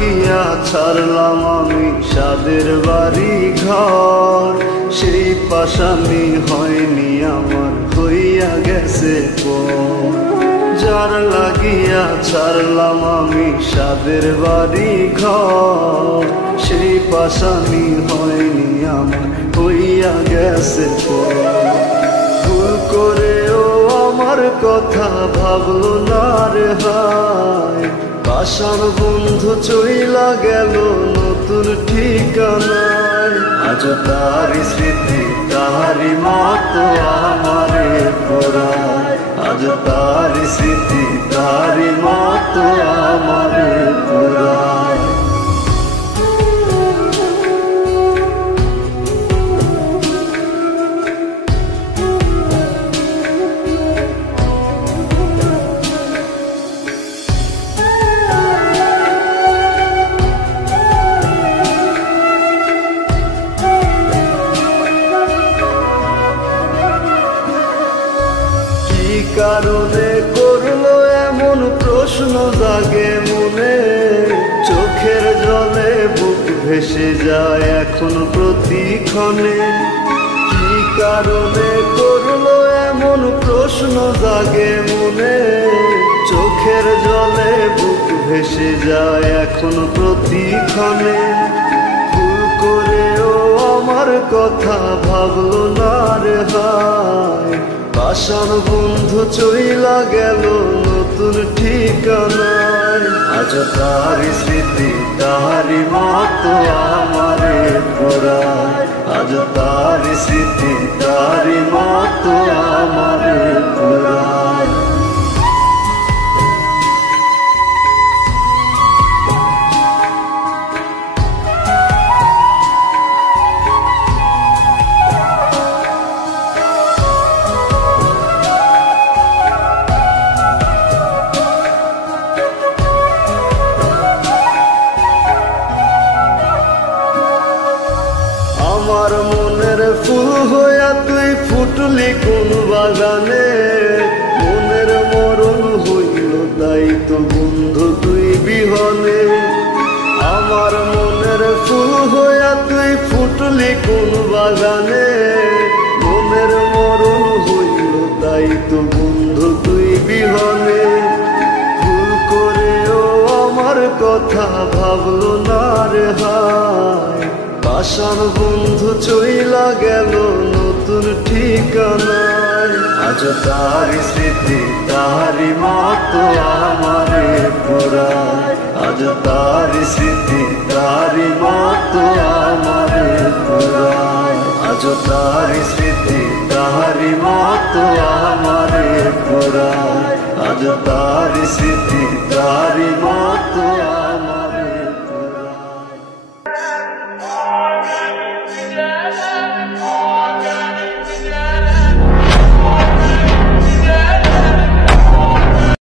লাগিয়া ছাড়লাম আমি সাদের বাড়ি ঘর, সেই পাশানি হয়নি আমার হইয়া গেছে পর। যার লাগিয়া ছাড়লাম আমি সাদের বাড়ি ঘর, সেই পাশানি হয়নি আমার হইয়া গেছে পর। ভুল করেও আমার কথা ভাবলো না রে হায়, পাশান বন্ধু চইলা গেল নতুন ঠিকানায়। আজ তারি স্মৃতি তাহারি মতো আমারে পোড়ায়, আজ তারি স্মৃতি তাহারি মতো আমারে পোড়ায়। কারণে করলো এমন প্রশ্ন জাগে মনে, চোখের জলে বুক ভেসে যায় এখন প্রতিক্ষণে। কি কারণে করলো এমন প্রশ্ন জাগে মনে, চোখের জলে বুক ভেসে যায় এখন প্রতিক্ষণে। ভুল করেও আমার কথা ভাবলো না রে হায়, পাশান বন্ধু চইলা গেল নতুন ঠিকানায়। আজ তারি স্মৃতি তাহারি মতো আমারে পোড়ায়, আজ তারি স্মৃতি তাহারি মতো আমারে পোড়ায়। আমার মনের ফুল হইয়া তুই ফুটলি কোন বাগানে, মনের মরণ হইল তাই তো বন্ধু তুই বিহনে। আমার মনের ফুল হইয়া তুই ফুটলি কোন বাগানে, মনের মরণ হইল তাই তো বন্ধু তুই বিহনে। ভুল করেও আমার কথা ভাবলো না রে হায়, পাশান বন্ধু চইলা গেল নতুন ঠিকানায়। আজ তারি স্মৃতি তাহারি মতো আমারে পোড়ায়, আজ তারি স্মৃতি তাহারি মতো আমারে পোড়ায়, আজ তারি স্মৃতি তাহারি মতো আমারে পোড়ায়, আজ তারি স্মৃতি তাহারি